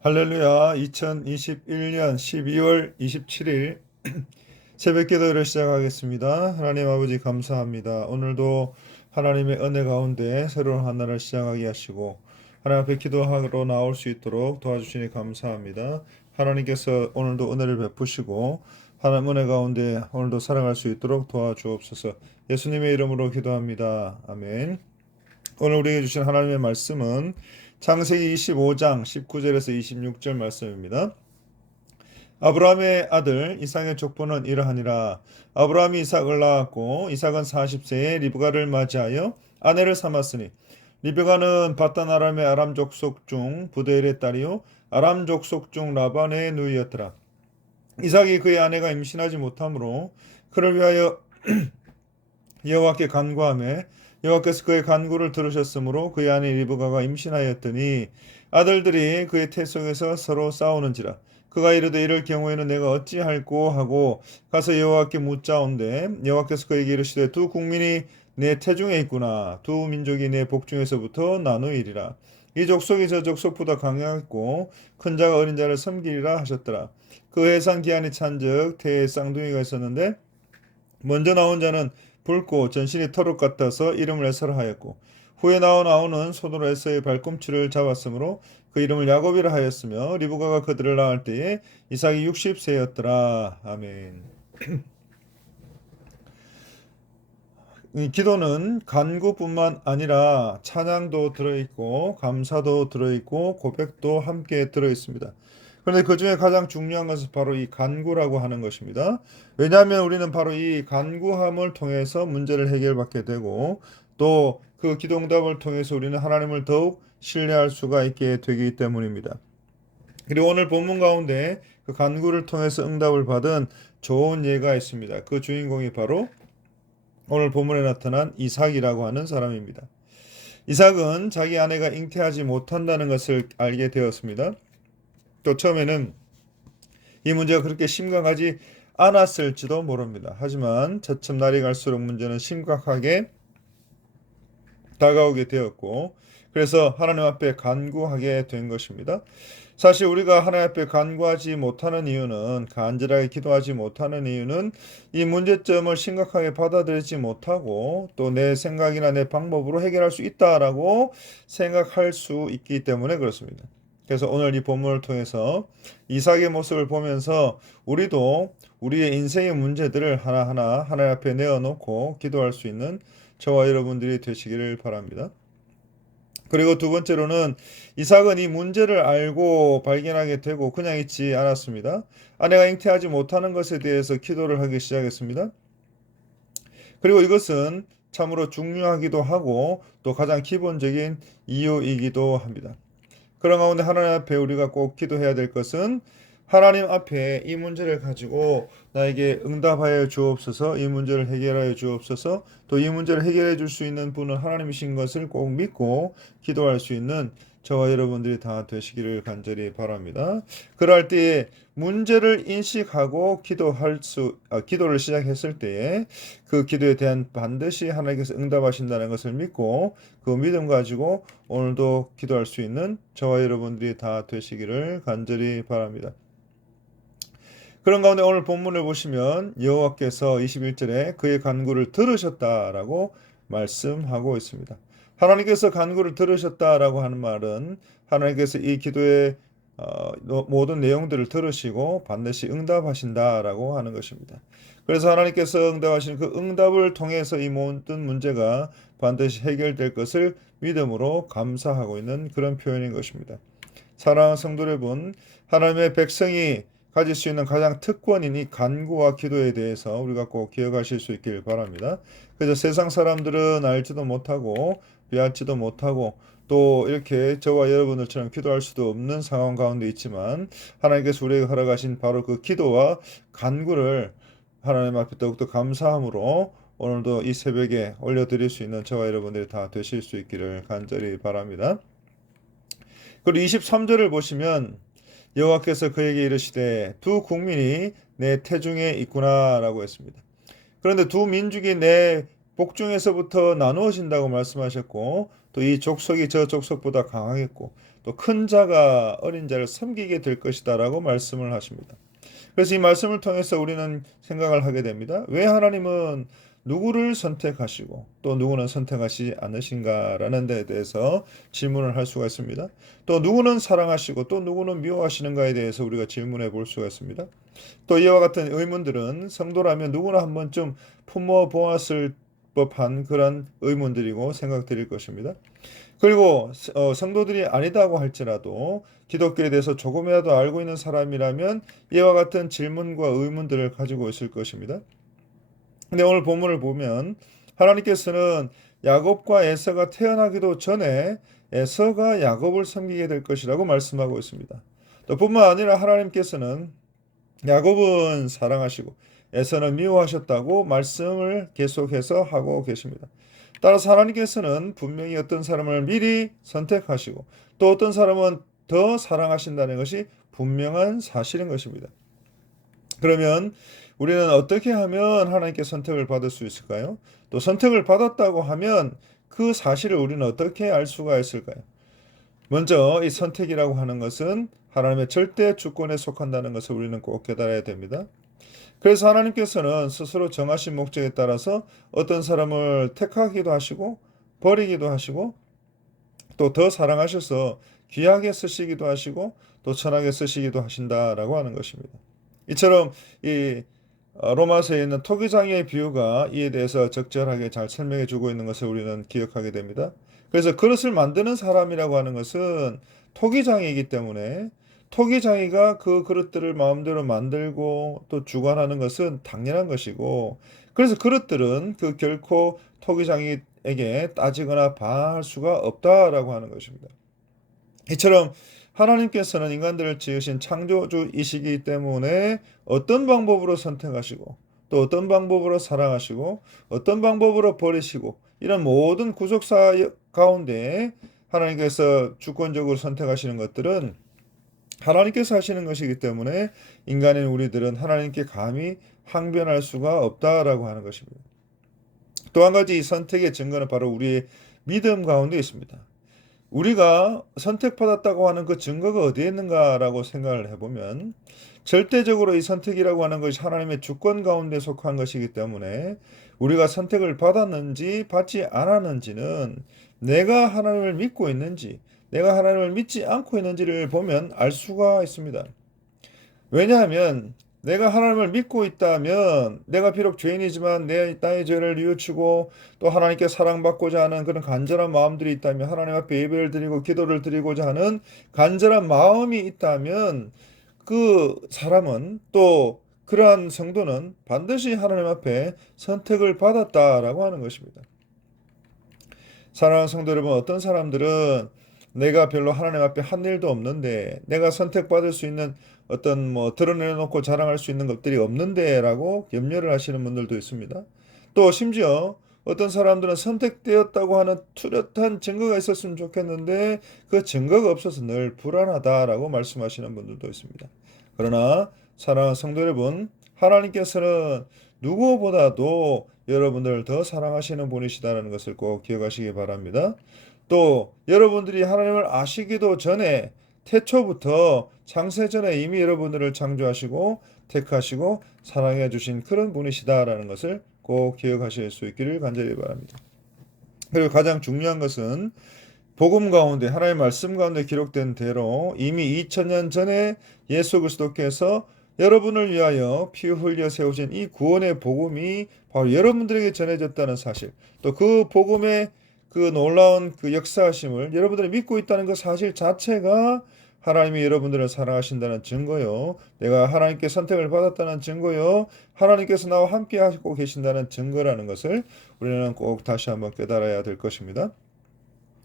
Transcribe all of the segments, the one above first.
할렐루야. 2021년 12월 27일 새벽 기도를 시작하겠습니다. 하나님 아버지 감사합니다. 오늘도 하나님의 은혜 가운데 새로운 한 날을 시작하게 하시고 하나님 앞에 기도하러 나올 수 있도록 도와주시니 감사합니다. 하나님께서 오늘도 은혜를 베푸시고 하나님 은혜 가운데 오늘도 살아갈 수 있도록 도와주옵소서. 예수님의 이름으로 기도합니다. 아멘. 오늘 우리에게 주신 하나님의 말씀은 창세기 25장 19절에서 26절 말씀입니다. 아브라함의 아들 이삭의 족보는 이러하니라. 아브라함이 이삭을 낳았고 이삭은 40세에 리브가를 맞이하여 아내를 삼았으니 리브가는 바단 아람의 아람 족속 중 부데엘의 딸이요 아람 족속 중 라반의 누이였더라. 이삭이 그의 아내가 임신하지 못하므로 그를 위하여 여호와께 간구하며 여호와께서 그의 간구를 들으셨으므로 그의 아내 리브가가 임신하였더니 아들들이 그의 태 속에서 서로 싸우는지라. 그가 이르되 이럴 경우에는 내가 어찌할꼬 하고 가서 여호와께 묻자온대 여호와께서 그에게 이르시되 두 국민이 내 태중에 있구나. 두 민족이 내 복중에서부터 나누이리라. 이 족속이 저 족속보다 강하겠고 큰 자가 어린 자를 섬기리라 하셨더라. 그 해산 기한이 찬즉 태에 쌍둥이가 있었는데 먼저 나온 자는 붉고 전신이 털옷 같아서 이름을 에서라 하였고 후에 나온 아우는 손으로 에서의 발꿈치를 잡았으므로 그 이름을 야곱이라 하였으며 리브가가 그들을 낳을 때에 이삭이 60세였더라. 아멘. 이 기도는 간구뿐만 아니라 찬양도 들어있고 감사도 들어있고 고백도 함께 들어있습니다. 그런데 그 중에 가장 중요한 것은 바로 이 간구라고 하는 것입니다. 왜냐하면 우리는 바로 이 간구함을 통해서 문제를 해결받게 되고 또 그 기도응답을 통해서 우리는 하나님을 더욱 신뢰할 수가 있게 되기 때문입니다. 그리고 오늘 본문 가운데 그 간구를 통해서 응답을 받은 좋은 예가 있습니다. 그 주인공이 바로 오늘 본문에 나타난 이삭이라고 하는 사람입니다. 이삭은 자기 아내가 잉태하지 못한다는 것을 알게 되었습니다. 또 처음에는 이 문제가 그렇게 심각하지 않았을지도 모릅니다. 하지만 차츰 날이 갈수록 문제는 심각하게 다가오게 되었고 그래서 하나님 앞에 간구하게 된 것입니다. 사실 우리가 하나님 앞에 간구하지 못하는 이유는 간절하게 기도하지 못하는 이유는 이 문제점을 심각하게 받아들이지 못하고 또 내 생각이나 내 방법으로 해결할 수 있다라고 생각할 수 있기 때문에 그렇습니다. 그래서 오늘 이 본문을 통해서 이삭의 모습을 보면서 우리도 우리의 인생의 문제들을 하나하나 하나님 앞에 내어놓고 기도할 수 있는 저와 여러분들이 되시기를 바랍니다. 그리고 두 번째로는 이삭은 이 문제를 알고 발견하게 되고 그냥 있지 않았습니다. 아내가 잉태하지 못하는 것에 대해서 기도를 하기 시작했습니다. 그리고 이것은 참으로 중요하기도 하고 또 가장 기본적인 이유이기도 합니다. 그런 가운데 하나님 앞에 우리가 꼭 기도해야 될 것은 하나님 앞에 이 문제를 가지고 나에게 응답하여 주옵소서, 이 문제를 해결하여 주옵소서, 또 이 문제를 해결해 줄 수 있는 분은 하나님이신 것을 꼭 믿고 기도할 수 있는 저와 여러분들이 다 되시기를 간절히 바랍니다. 그럴 때에 문제를 인식하고 기도를 시작했을 때에 그 기도에 대한 반드시 하나님께서 응답하신다는 것을 믿고 그 믿음 가지고 오늘도 기도할 수 있는 저와 여러분들이 다 되시기를 간절히 바랍니다. 그런 가운데 오늘 본문을 보시면 여호와께서 21절에 그의 간구를 들으셨다라고 말씀하고 있습니다. 하나님께서 간구를 들으셨다라고 하는 말은 하나님께서 이 기도의 모든 내용들을 들으시고 반드시 응답하신다라고 하는 것입니다. 그래서 하나님께서 응답하신 그 응답을 통해서 이 모든 문제가 반드시 해결될 것을 믿음으로 감사하고 있는 그런 표현인 것입니다. 사랑하는 성도 여러분, 하나님의 백성이 가질 수 있는 가장 특권인 이 간구와 기도에 대해서 우리가 꼭 기억하실 수 있기를 바랍니다. 그래서 세상 사람들은 알지도 못하고 배웠지도 못하고 또 이렇게 저와 여러분들처럼 기도할 수도 없는 상황 가운데 있지만 하나님께서 우리에게 허락하신 바로 그 기도와 간구를 하나님 앞에 더욱더 감사함으로 오늘도 이 새벽에 올려드릴 수 있는 저와 여러분들이 다 되실 수 있기를 간절히 바랍니다. 그리고 23절을 보시면 여호와께서 그에게 이르시되 두 국민이 내 태중에 있구나라고 했습니다. 그런데 두 민족이 내 복중에서부터 나누어진다고 말씀하셨고 또 이 족속이 저 족속보다 강하겠고 또 큰 자가 어린 자를 섬기게 될 것이다라고 말씀을 하십니다. 그래서 이 말씀을 통해서 우리는 생각을 하게 됩니다. 왜 하나님은 누구를 선택하시고 또 누구는 선택하시지 않으신가라는 데에 대해서 질문을 할 수가 있습니다. 또 누구는 사랑하시고 또 누구는 미워하시는가에 대해서 우리가 질문해 볼 수가 있습니다. 또 이와 같은 의문들은 성도라면 누구나 한 번쯤 품어 보았을 법한 그런 의문들이고 생각들일 것입니다. 그리고 성도들이 아니다고 할지라도 기독교에 대해서 조금이라도 알고 있는 사람이라면 이와 같은 질문과 의문들을 가지고 있을 것입니다. 근데 오늘 본문을 보면 하나님께서는 야곱과 에서가 태어나기도 전에 에서가 야곱을 섬기게 될 것이라고 말씀하고 있습니다. 또 뿐만 아니라 하나님께서는 야곱은 사랑하시고 에서는 미워하셨다고 말씀을 계속해서 하고 계십니다. 따라서 하나님께서는 분명히 어떤 사람을 미리 선택하시고 또 어떤 사람은 더 사랑하신다는 것이 분명한 사실인 것입니다. 그러면 우리는 어떻게 하면 하나님께 선택을 받을 수 있을까요? 또 선택을 받았다고 하면 그 사실을 우리는 어떻게 알 수가 있을까요? 먼저 이 선택이라고 하는 것은 하나님의 절대 주권에 속한다는 것을 우리는 꼭 깨달아야 됩니다. 그래서 하나님께서는 스스로 정하신 목적에 따라서 어떤 사람을 택하기도 하시고 버리기도 하시고 또 더 사랑하셔서 귀하게 쓰시기도 하시고 또 천하게 쓰시기도 하신다라고 하는 것입니다. 이처럼 이 로마서에 있는 토기장의 비유가 이에 대해서 적절하게 잘 설명해 주고 있는 것을 우리는 기억하게 됩니다. 그래서 그릇을 만드는 사람이라고 하는 것은 토기장이기 때문에 토기장이가 그 그릇들을 마음대로 만들고 또 주관하는 것은 당연한 것이고 그래서 그릇들은 그 결코 토기장이에게 따지거나 방할 수가 없다라고 하는 것입니다. 이처럼 하나님께서는 인간들을 지으신 창조주이시기 때문에 어떤 방법으로 선택하시고 또 어떤 방법으로 사랑하시고 어떤 방법으로 버리시고 이런 모든 구속사 가운데 하나님께서 주권적으로 선택하시는 것들은 하나님께서 하시는 것이기 때문에 인간인 우리들은 하나님께 감히 항변할 수가 없다라고 하는 것입니다. 또 한 가지 이 선택의 증거는 바로 우리의 믿음 가운데 있습니다. 우리가 선택받았다고 하는 그 증거가 어디에 있는가라고 생각을 해보면 절대적으로 이 선택이라고 하는 것이 하나님의 주권 가운데 속한 것이기 때문에 우리가 선택을 받았는지 받지 않았는지는 내가 하나님을 믿고 있는지 내가 하나님을 믿지 않고 있는지를 보면 알 수가 있습니다. 왜냐하면 내가 하나님을 믿고 있다면 내가 비록 죄인이지만 나의 죄를 뉘우치고 또 하나님께 사랑받고자 하는 그런 간절한 마음들이 있다면 하나님 앞에 예배를 드리고 기도를 드리고자 하는 간절한 마음이 있다면 그 사람은 또 그러한 성도는 반드시 하나님 앞에 선택을 받았다라고 하는 것입니다. 사랑하는 성도 여러분, 어떤 사람들은 내가 별로 하나님 앞에 한 일도 없는데 내가 선택받을 수 있는 어떤 드러내놓고 자랑할 수 있는 것들이 없는데라고 염려를 하시는 분들도 있습니다. 또 심지어 어떤 사람들은 선택되었다고 하는 뚜렷한 증거가 있었으면 좋겠는데 그 증거가 없어서 늘 불안하다라고 말씀하시는 분들도 있습니다. 그러나 사랑하는 성도 여러분, 하나님께서는 누구보다도 여러분들을 더 사랑하시는 분이시다는 것을 꼭 기억하시기 바랍니다. 또 여러분들이 하나님을 아시기도 전에 태초부터 창세전에 이미 여러분들을 창조하시고 택하시고 사랑해 주신 그런 분이시다라는 것을 꼭 기억하실 수 있기를 간절히 바랍니다. 그리고 가장 중요한 것은 복음 가운데 하나님의 말씀 가운데 기록된 대로 이미 2000년 전에 예수 그리스도께서 여러분을 위하여 피 흘려 세우신 이 구원의 복음이 바로 여러분들에게 전해졌다는 사실, 또 그 복음의 그 놀라운 그 역사하심을 여러분들이 믿고 있다는 그 사실 자체가 하나님이 여러분들을 사랑하신다는 증거요. 내가 하나님께 선택을 받았다는 증거요. 하나님께서 나와 함께 하고 계신다는 증거라는 것을 우리는 꼭 다시 한번 깨달아야 될 것입니다.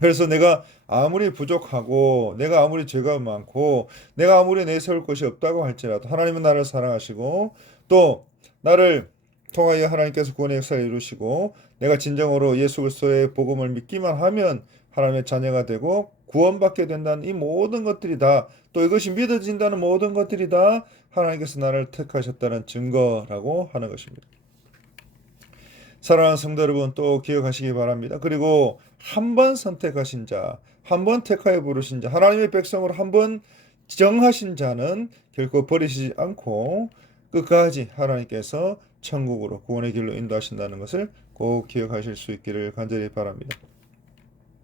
그래서 내가 아무리 부족하고 내가 아무리 죄가 많고 내가 아무리 내세울 것이 없다고 할지라도 하나님은 나를 사랑하시고 또 나를 통하여 하나님께서 구원의 역사를 이루시고 내가 진정으로 예수 그리스도의 복음을 믿기만 하면 하나님의 자녀가 되고 구원받게 된다는 이 모든 것들이 다 또 이것이 믿어진다는 모든 것들이 다 하나님께서 나를 택하셨다는 증거라고 하는 것입니다. 사랑하는 성도 여러분, 또 기억하시기 바랍니다. 그리고 한 번 선택하신 자, 한 번 택하여 부르신 자, 하나님의 백성으로 한 번 정하신 자는 결코 버리시지 않고 끝까지 하나님께서 천국으로 구원의 길로 인도하신다는 것을 꼭 기억하실 수 있기를 간절히 바랍니다.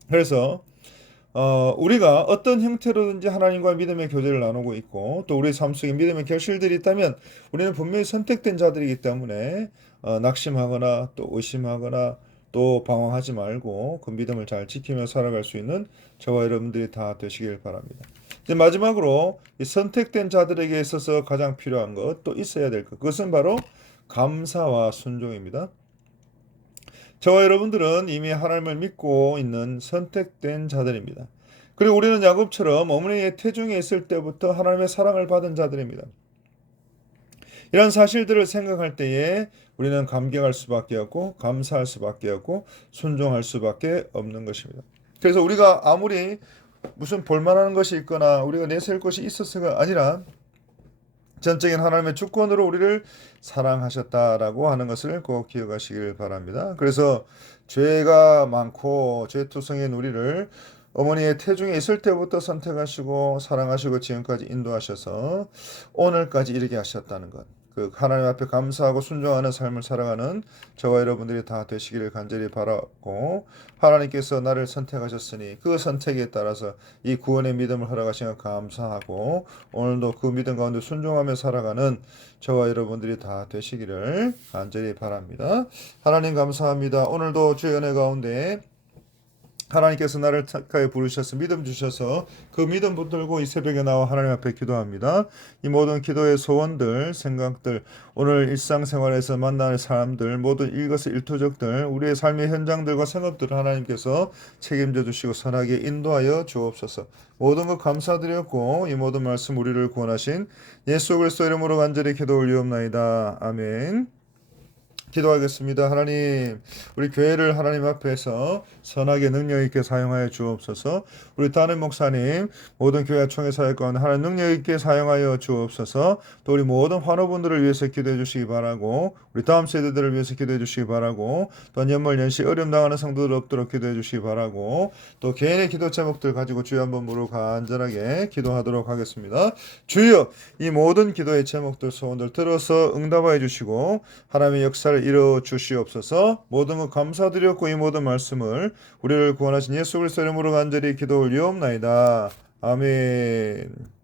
그래서 우리가 어떤 형태로든지 하나님과 믿음의 교제를 나누고 있고 또 우리 삶 속에 믿음의 결실들이 있다면 우리는 분명히 선택된 자들이기 때문에 낙심하거나 또 의심하거나 또 방황하지 말고 그 믿음을 잘 지키며 살아갈 수 있는 저와 여러분들이 다 되시길 바랍니다. 이제 마지막으로 이 선택된 자들에게 있어서 가장 필요한 것, 또 있어야 될 것, 그것은 바로 감사와 순종입니다. 저와 여러분들은 이미 하나님을 믿고 있는 선택된 자들입니다. 그리고 우리는 야곱처럼 어머니의 태중에 있을 때부터 하나님의 사랑을 받은 자들입니다. 이런 사실들을 생각할 때에 우리는 감격할 수밖에 없고 감사할 수밖에 없고 순종할 수밖에 없는 것입니다. 그래서 우리가 아무리 무슨 볼만한 것이 있거나 우리가 내세울 것이 있었어가 아니라 전적인 하나님의 주권으로 우리를 사랑하셨다라고 하는 것을 꼭 기억하시길 바랍니다. 그래서 죄가 많고 죄투성인 우리를 어머니의 태중에 있을 때부터 선택하시고 사랑하시고 지금까지 인도하셔서 오늘까지 이르게 하셨다는 것. 그 하나님 앞에 감사하고 순종하는 삶을 살아가는 저와 여러분들이 다 되시기를 간절히 바라고 하나님께서 나를 선택하셨으니 그 선택에 따라서 이 구원의 믿음을 허락하신 것 감사하고 오늘도 그 믿음 가운데 순종하며 살아가는 저와 여러분들이 다 되시기를 간절히 바랍니다. 하나님 감사합니다. 오늘도 주의 은혜 가운데 하나님께서 나를 택하여 부르셔서 믿음 주셔서 그 믿음 붙들고 이 새벽에 나와 하나님 앞에 기도합니다. 이 모든 기도의 소원들, 생각들, 오늘 일상생활에서 만날 사람들, 모든 일거수일투족들, 우리의 삶의 현장들과 생업들을 하나님께서 책임져 주시고 선하게 인도하여 주옵소서. 모든 것 감사드렸고 이 모든 말씀 우리를 구원하신 예수 그리스도 이름으로 간절히 기도 올리옵나이다. 아멘. 기도하겠습니다. 하나님, 우리 교회를 하나님 앞에서 선하게 능력 있게 사용하여 주옵소서. 우리 담임 목사님, 모든 교회 총회 사역 가운데 하나님 능력 있게 사용하여 주옵소서. 또 우리 모든 환우분들을 위해서 기도해 주시기 바라고, 우리 다음 세대들을 위해서 기도해 주시기 바라고, 또 연말연시 어려움 당하는 성도들 없도록 기도해 주시기 바라고, 또 개인의 기도 제목들 가지고 주여 한번 무릎 간절하게 기도하도록 하겠습니다. 주여, 이 모든 기도의 제목들 소원들 들어서 응답하여 주시고 하나님의 역사를 이루어 주시옵소서. 모든 것 감사드렸고 이 모든 말씀을 우리를 구원하신 예수 그리스도 이름으로 간절히 기도 올리옵나이다. 아멘.